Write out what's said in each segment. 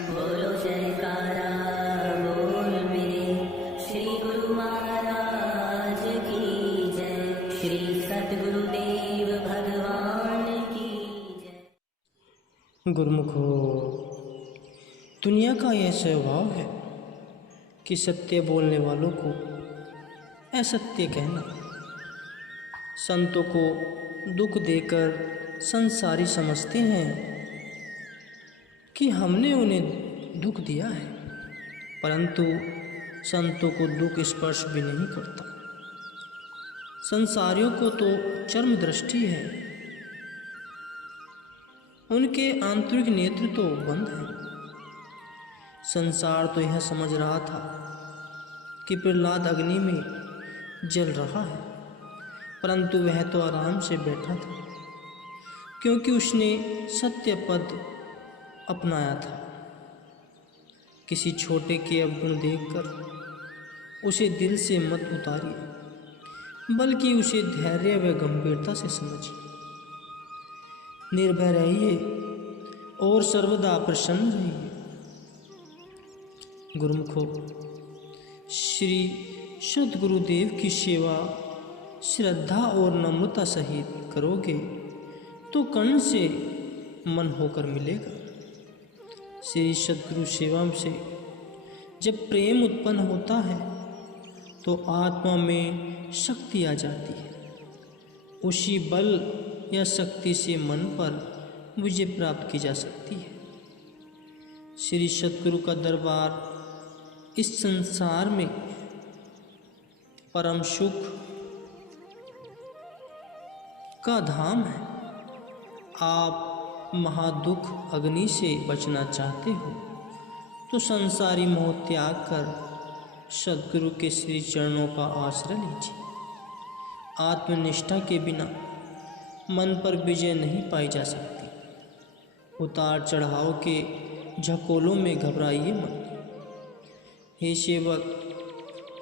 बोलो जयकारा बोल मेरे श्री गुरु महाराज की जय। श्री सतगुरुदेव भगवान की जय। गुरुमुखो, दुनिया का यह स्वभाव है कि सत्य बोलने वालों को असत्य कहना। संतों को दुख देकर संसारी समझते हैं कि हमने उन्हें दुख दिया है, परंतु संतों को दुख स्पर्श भी नहीं करता। संसारियों को तो चर्म दृष्टि है, उनके आंतरिक नेत्र तो बंद है। संसार तो यह समझ रहा था कि प्रहलाद अग्नि में जल रहा है, परंतु वह तो आराम से बैठा था, क्योंकि उसने सत्य पद अपनाया था। किसी छोटे के अवगुण देखकर उसे दिल से मत उतारिए, बल्कि उसे धैर्य व गंभीरता से समझिए। निर्भय रहिए और सर्वदा प्रसन्न रहिए। गुरुमुखो, श्री सद्गुरुदेव की सेवा श्रद्धा और नम्रता सहित करोगे तो कर्ण से मन होकर मिलेगा। श्री सद्गुरु सेवा से जब प्रेम उत्पन्न होता है तो आत्मा में शक्ति आ जाती है। उसी बल या शक्ति से मन पर विजय प्राप्त की जा सकती है। श्री सद्गुरु का दरबार इस संसार में परम सुख का धाम है। आप महादुख अग्नि से बचना चाहते हो तो संसारी मोह त्याग कर सद्गुरु के श्री चरणों का आश्रय लीजिए। आत्मनिष्ठा के बिना मन पर विजय नहीं पाई जा सकती। उतार चढ़ाव के झकोलों में घबराइए मत। हे सेवक,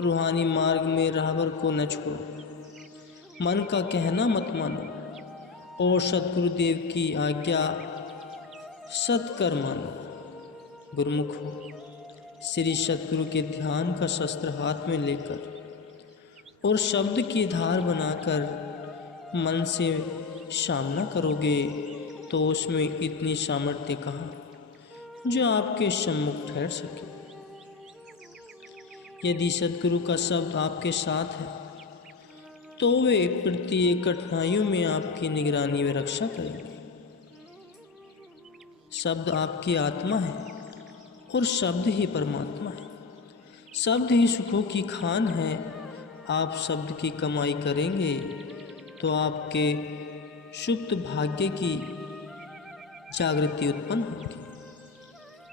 रूहानी मार्ग में राहबर को न छोड़ो। मन का कहना मत मानो और सद्गुरुदेव की आज्ञा सत्कर मानो। गुरुमुखो, श्री सद्गुरु के ध्यान का शस्त्र हाथ में लेकर और शब्द की धार बनाकर मन से सामना करोगे तो उसमें इतनी सामर्थ्य कहाँ जो आपके सम्मुख ठहर सके। यदि सद्गुरु का शब्द आपके साथ है तो वे प्रत्येक कठिनाइयों में आपकी निगरानी व रक्षा करेंगे। शब्द आपकी आत्मा है और शब्द ही परमात्मा है। शब्द ही सुखों की खान है। आप शब्द की कमाई करेंगे तो आपके सुप्त भाग्य की जागृति उत्पन्न होगी।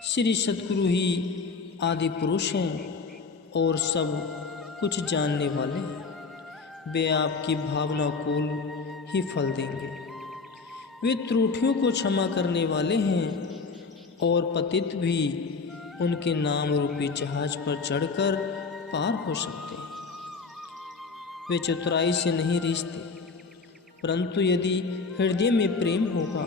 श्री सद्गुरु ही आदि पुरुष हैं और सब कुछ जानने वाले हैं। वे आपकी भावना को ही फल देंगे। वे त्रुटियों को क्षमा करने वाले हैं और पतित भी उनके नाम रूपी जहाज पर चढ़कर पार हो सकते हैं। वे चतुराई से नहीं रिश्ते, परंतु यदि हृदय में प्रेम होगा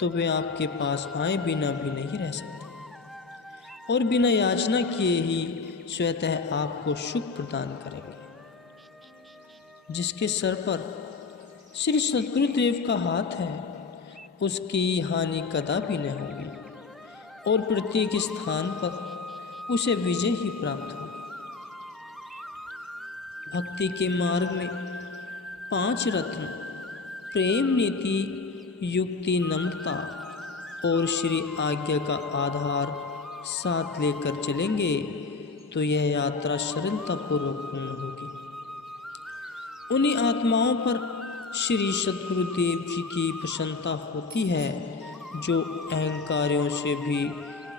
तो वे आपके पास आए बिना भी नहीं रह सकते और बिना याचना किए ही स्वतः आपको सुख प्रदान करेंगे। जिसके सर पर श्री सद्गुरुदेव का हाथ है उसकी हानि कदापि न होगी और प्रत्येक स्थान पर उसे विजय ही प्राप्त होगी। भक्ति के मार्ग में 5 रत्न प्रेम, नीति, युक्ति, नम्रता और श्री आज्ञा का आधार साथ लेकर चलेंगे तो यह यात्रा सरलतापूर्वक पूर्ण होगी। उन्हीं आत्माओं पर श्री सद्गुरुदेव जी की प्रसन्नता होती है जो अहंकारियों से भी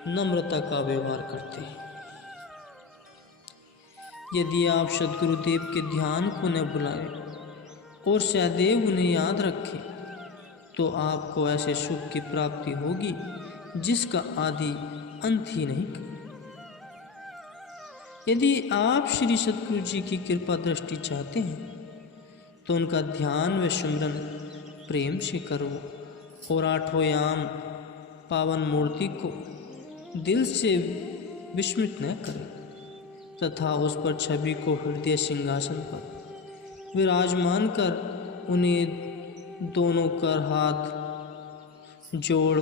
नम्रता का व्यवहार करते हैं। यदि आप सद्गुरुदेव के ध्यान को न भुलाएं और सदैव उन्हें याद रखें तो आपको ऐसे सुख की प्राप्ति होगी जिसका आदि अंत ही नहीं। यदि आप श्री सद्गुरु जी की कृपा दृष्टि चाहते हैं तो उनका ध्यान व सुमिरन प्रेम से करो और 8वें याम पावन मूर्ति को दिल से विस्मृत न करें तथा उस पर छवि को हृदय सिंहासन पर विराजमान कर उन्हें दोनों कर हाथ जोड़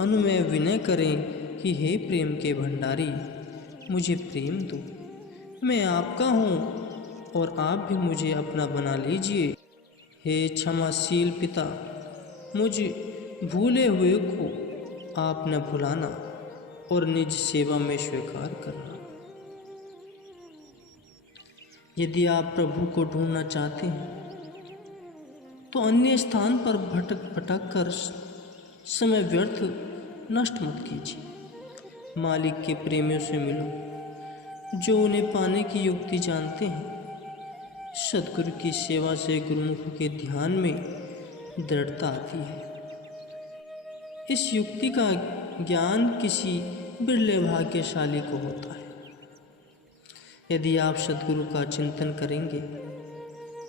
अनुमेय विनय करें कि हे प्रेम के भंडारी, मुझे प्रेम दो। मैं आपका हूँ और आप भी मुझे अपना बना लीजिए। हे क्षमाशील पिता, मुझ भूले हुए को आप न भुलाना और निज सेवा में स्वीकार करना। यदि आप प्रभु को ढूंढना चाहते हैं तो अन्य स्थान पर भटक भटक कर समय व्यर्थ नष्ट मत कीजिए। मालिक के प्रेमियों से मिलो जो उन्हें पाने की युक्ति जानते हैं। सद्गुरु की सेवा से गुरुमुख के ध्यान में दृढ़ता आती है। इस युक्ति का ज्ञान किसी बिरले भाग्यशाली को होता है। यदि आप सद्गुरु का चिंतन करेंगे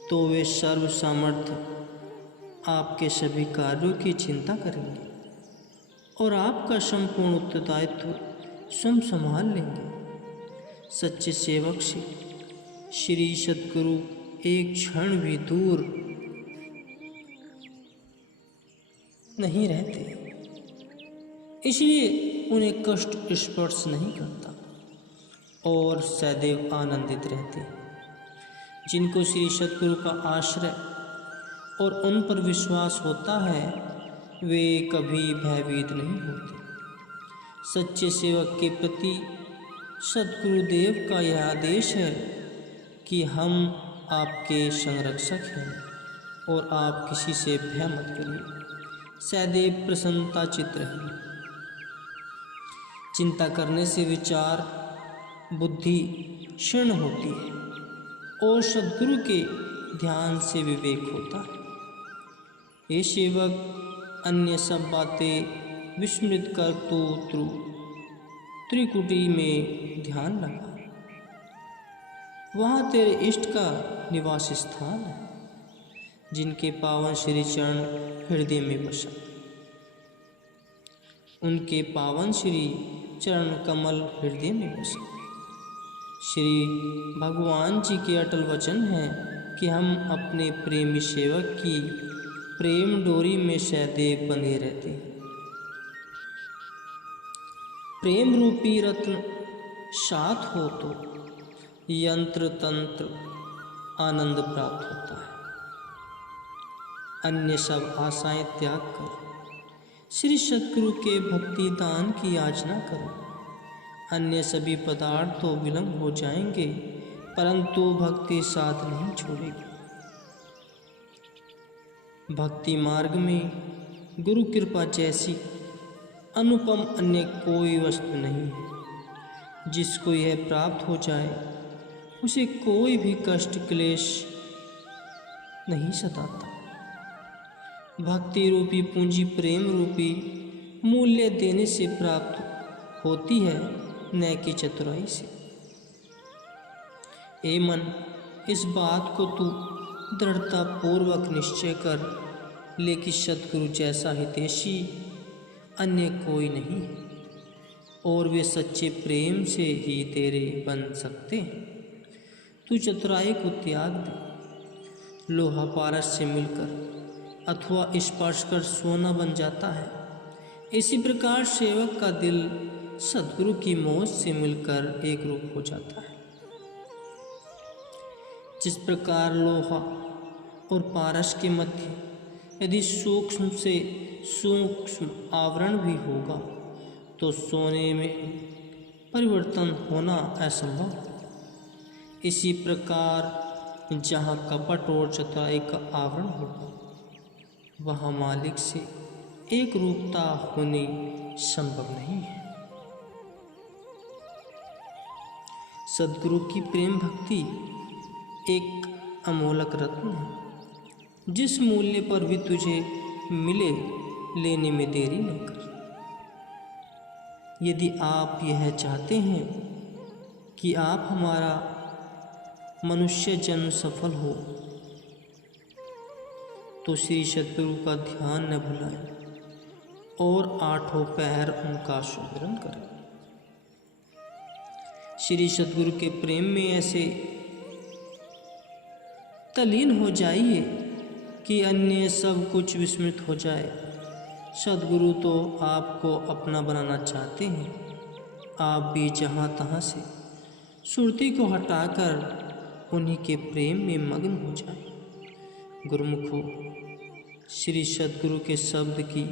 तो वे सर्व सामर्थ्य आपके सभी कार्यों की चिंता करेंगे और आपका संपूर्ण उत्तरदायित्व स्वयं संभाल लेंगे। सच्चे सेवक से श्री सद्गुरु एक क्षण भी दूर नहीं रहते, इसलिए उन्हें कष्ट स्पर्श नहीं करता और सदैव आनंदित रहते। जिनको श्री सद्गुरु का आश्रय और उन पर विश्वास होता है वे कभी भयभीत नहीं होते। सच्चे सेवक के प्रति सद्गुरुदेव का यह आदेश है कि हम आपके संरक्षक हैं और आप किसी से भय मत करिए। सदैव प्रसन्नता चित्त रहिए। चिंता करने से विचार बुद्धि क्षीण होती है और सद्गुरु के ध्यान से विवेक होता है। ये सेवक अन्य सब बातें विस्मृत कर तो त्रिकुटी में ध्यान लगा। वहाँ तेरे इष्ट का निवास स्थान है, जिनके पावन श्री चरण हृदय में बसा। उनके पावन श्री चरण कमल हृदय में बसा। श्री भगवान जी के अटल वचन हैं कि हम अपने प्रेमी सेवक की प्रेम डोरी में सदैव बंधे रहते हैं। प्रेम रूपी रत्न साथ हो तो यंत्र तंत्र आनंद प्राप्त होता है। अन्य सब आशाएं त्याग कर श्री सद्गुरु के भक्ति दान की याचना करो। अन्य सभी पदार्थ तो विलंब हो जाएंगे परंतु भक्ति साथ नहीं छोड़ेगी। भक्ति मार्ग में गुरु कृपा जैसी अनुपम अन्य कोई वस्तु नहीं है। जिसको यह प्राप्त हो जाए उसे कोई भी कष्ट क्लेश नहीं सताता। भक्ति रूपी पूंजी प्रेम रूपी मूल्य देने से प्राप्त होती है, न कि चतुराई से। ए मन, इस बात को तू दृढ़ता पूर्वक निश्चय कर ले कि सद्गुरु जैसा हितैषी अन्य कोई नहीं है और वे सच्चे प्रेम से ही तेरे बन सकते हैं। तू चतुराई को त्याग दे। लोहा पारस से मिलकर अथवा स्पर्श कर सोना बन जाता है, इसी प्रकार सेवक का दिल सद्गुरु की मौज से मिलकर एक रूप हो जाता है। जिस प्रकार लोहा और पारस के मध्य यदि सूक्ष्म से सूक्ष्म आवरण भी होगा तो सोने में परिवर्तन होना असंभव है। इसी प्रकार जहाँ कपट और चतुराई का आवरण होगा वहाँ मालिक से एक रूपता होनी संभव नहीं है। सद्गुरु की प्रेम भक्ति एक अमोलक रत्न है, जिस मूल्य पर भी तुझे मिले लेने में देरी न कर। यदि आप यह चाहते हैं कि आप हमारा मनुष्य जन्म सफल हो तो श्री सद्गुरु का ध्यान न भुलाएं और आठों पहर उनका सुमिरन करें। श्री सद्गुरु के प्रेम में ऐसे तल्लीन हो जाइए कि अन्य सब कुछ विस्मृत हो जाए। सद्गुरु तो आपको अपना बनाना चाहते हैं। आप भी जहाँ तहाँ से सुरती को हटाकर उन्हीं के प्रेम में मग्न हो जाए। गुरुमुखो, श्री सद्गुरु के शब्द की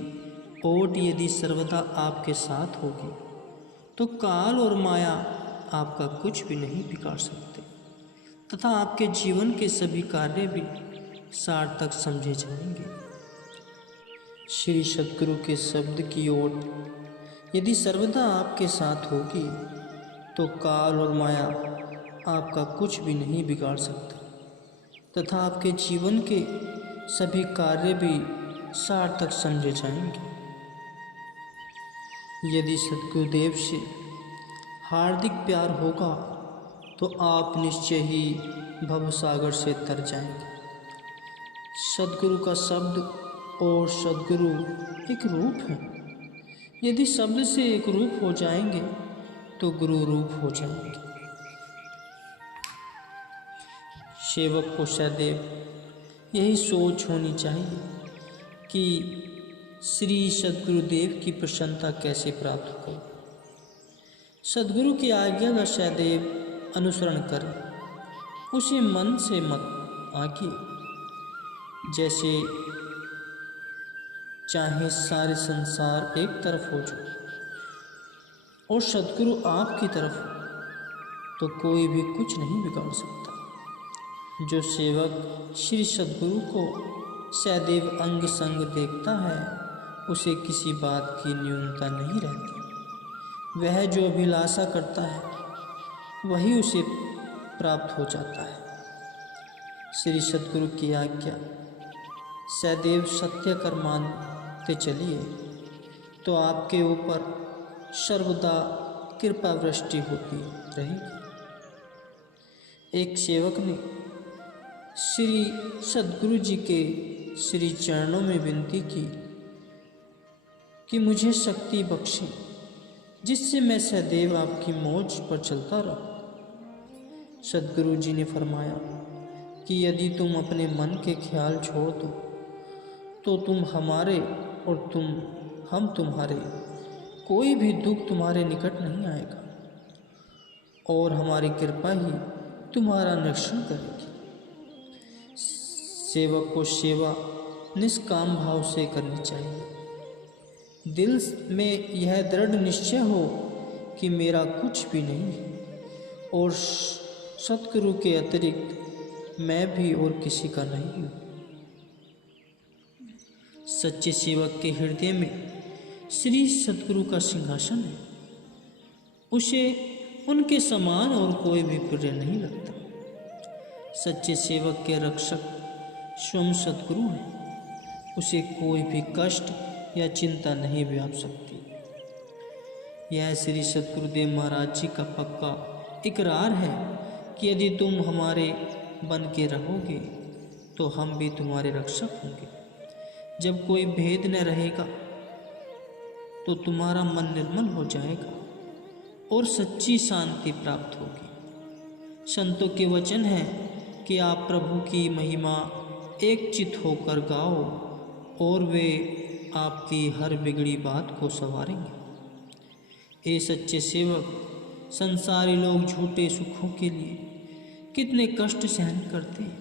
ओट यदि सर्वदा आपके साथ होगी तो काल और माया आपका कुछ भी नहीं बिगाड़ सकते तथा आपके जीवन के सभी कार्य भी सार्थक समझे जाएंगे। श्री सद्गुरु के शब्द की ओट यदि सर्वदा आपके साथ होगी तो काल और माया आपका कुछ भी नहीं बिगाड़ सकते तथा आपके जीवन के सभी कार्य भी सार्थक समझे जाएंगे। यदि सद्गुरुदेव से हार्दिक प्यार होगा तो आप निश्चय ही भवसागर से तर जाएंगे। सद्गुरु का शब्द और सद्गुरु एक रूप है। यदि शब्द से एक रूप हो जाएंगे तो गुरु रूप हो जाएंगे। सेवक को सदैव यही सोच होनी चाहिए कि श्री सद्गुरुदेव की प्रसन्नता कैसे प्राप्त हो। सद्गुरु की आज्ञा का सदैव अनुसरण करें, उसे मन से मत आंकिए। जैसे चाहे सारे संसार एक तरफ हो जाए और सद्गुरु आपकी तरफ हो तो कोई भी कुछ नहीं बिगाड़ सकता। जो सेवक श्री सद्गुरु को सदैव अंग संग देखता है उसे किसी बात की न्यूनता नहीं रहती। वह जो अभिलाषा करता है वही उसे प्राप्त हो जाता है। श्री सद्गुरु की आज्ञा सदैव सत्य कर मानते चलिए तो आपके ऊपर सर्वदा कृपा वृष्टि होती रहेगी। एक सेवक ने श्री सद्गुरु जी के श्री चरणों में विनती की कि मुझे शक्ति बख्शे जिससे मैं सदैव आपकी मौज पर चलता रहूं। सद्गुरु जी ने फरमाया कि यदि तुम अपने मन के ख्याल छोड़ दो तो तुम हमारे और हम तुम्हारे, कोई भी दुख तुम्हारे निकट नहीं आएगा और हमारी कृपा ही तुम्हारा निरीक्षण करेगी। सेवक को सेवा निष्काम भाव से करनी चाहिए। दिल में यह दृढ़ निश्चय हो कि मेरा कुछ भी नहीं है और सद्गुरु के अतिरिक्त मैं भी और किसी का नहीं हूँ। सच्चे सेवक के हृदय में श्री सद्गुरु का सिंहासन है। उसे उनके समान और कोई भी प्रिय नहीं लगता। सच्चे सेवक के रक्षक स्वयं सद्गुरु हैं। उसे कोई भी कष्ट या चिंता नहीं व्याप सकती। यह श्री सद्गुरुदेव महाराज जी का पक्का इकरार है कि यदि तुम हमारे बन के रहोगे तो हम भी तुम्हारे रक्षक होंगे। जब कोई भेद न रहेगा तो तुम्हारा मन निर्मल हो जाएगा और सच्ची शांति प्राप्त होगी। संतों के वचन है कि आप प्रभु की महिमा एक चित होकर गाओ और वे आपकी हर बिगड़ी बात को संवारेंगे। ए सच्चे सेवक, संसारी लोग झूठे सुखों के लिए कितने कष्ट सहन करते हैं,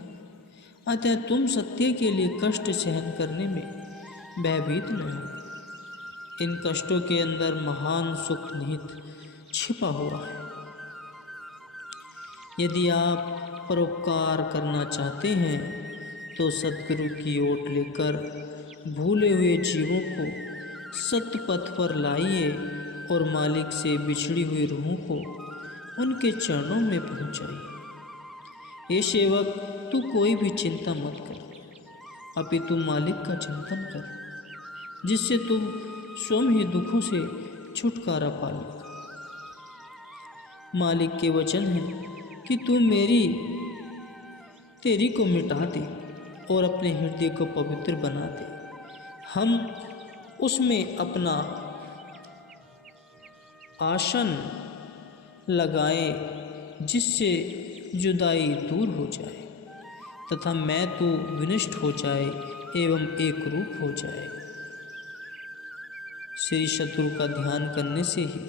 अतः तुम सत्य के लिए कष्ट सहन करने में भयभीत न हो। इन कष्टों के अंदर महान सुख निहित छिपा हुआ है। यदि आप परोपकार करना चाहते हैं तो सद्गुरु की ओट लेकर भूले हुए जीवों को सत्य पथ पर लाइए और मालिक से बिछड़ी हुई रूहों को उनके चरणों में पहुंचाइए। ये सेवक, तू कोई भी चिंता मत कर, अपितु मालिक का चिंतन कर, जिससे तुम स्वयं ही दुखों से छुटकारा पा लेगा। मालिक के वचन है कि तू तेरी को मिटा दे और अपने हृदय को पवित्र बना दे। हम उसमें अपना आसन लगाएं जिससे जुदाई दूर हो जाए तथा मैं तो विनष्ट हो जाए एवं एक रूप हो जाए। श्री सतगुरु का ध्यान करने से ही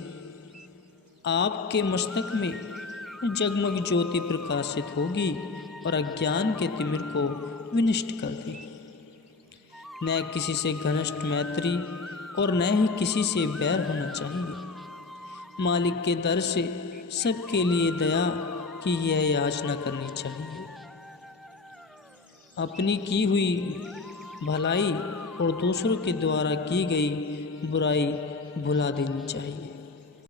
आपके मस्तक में जगमग ज्योति प्रकाशित होगी और अज्ञान के तिमिर को विनष्ट कर देगी। न किसी से घनिष्ठ मैत्री और न ही किसी से बैर होना चाहिए। मालिक के दर से सबके लिए दया की यह याचना करनी चाहिए। अपनी की हुई भलाई और दूसरों के द्वारा की गई बुराई भुला देनी चाहिए।